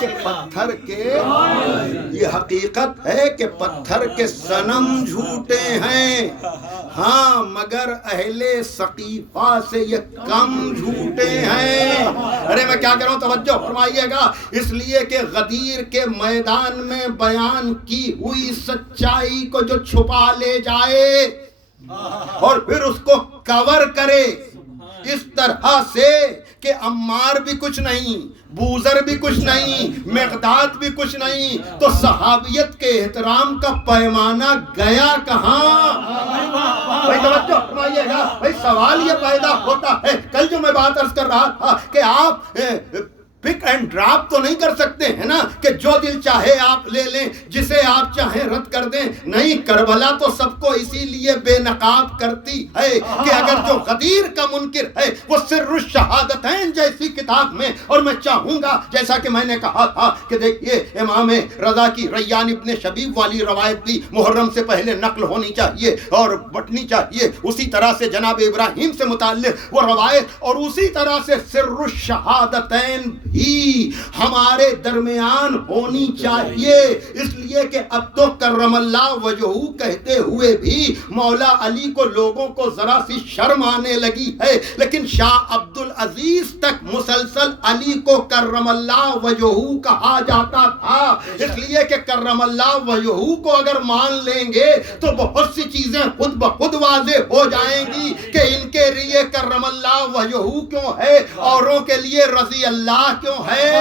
کہ پتھر کے، یہ حقیقت ہے کہ پتھر کے صنم جھوٹے ہیں، ہاں مگر اہل سقیفہ سے یہ کم جھوٹے ہیں۔ ارے میں کیا کہہ رہا ہوں، توجہ فرمائیے گا۔ اس لیے کہ غدیر کے میدان میں بیان کی ہوئی سچائی کو جو چھپا لے جائے اور پھر اس کو کور کرے اس طرح سے کہ عمار بھی کچھ نہیں، بوذر بھی کچھ نہیں، مقداد بھی کچھ نہیں، تو صحابیت کے احترام کا پیمانہ گیا کہاں؟ بھائی توجہ فرمائیے گا، بھائی سوال یہ پیدا ہوتا ہے، کل جو میں بات عرض کر رہا تھا کہ آپ پک اینڈ ڈراپ تو نہیں کر سکتے ہیں نا کہ جو دل چاہے آپ لے لیں، جسے آپ چاہیں رد کر دیں۔ نہیں، کربلا تو سب کو اسی لیے بے نقاب کرتی ہے کہ اگر جو غدیر کا منکر ہے وہ سر الشہادتین جیسی کتاب میں، اور میں چاہوں گا جیسا کہ میں نے کہا تھا کہ دیکھیے امام رضا کی ریان ابن شبیب والی روایت بھی محرم سے پہلے نقل ہونی چاہیے اور بٹنی چاہیے، اسی طرح سے جناب ابراہیم سے متعلق وہ روایت، اور اسی طرح سے سر الشہادتین ہی ہمارے درمیان ہونی چاہیے۔ اس لیے کہ اب تو کرم اللہ وجہہ کہتے ہوئے بھی مولا علی کو لوگوں کو ذرا سی شرم آنے لگی ہے، لیکن شاہ عبد العزیز تک مسلسل علی کو کرم اللہ وجہہ کہا جاتا تھا۔ اس لیے کہ کرم اللہ وجہہ کو اگر مان لیں گے تو بہت سی چیزیں خود بخود واضح ہو جائیں گی کہ ان کے لیے کرم اللہ وجہہ کیوں ہے، اوروں کے لیے رضی اللہ کیوں ہے۔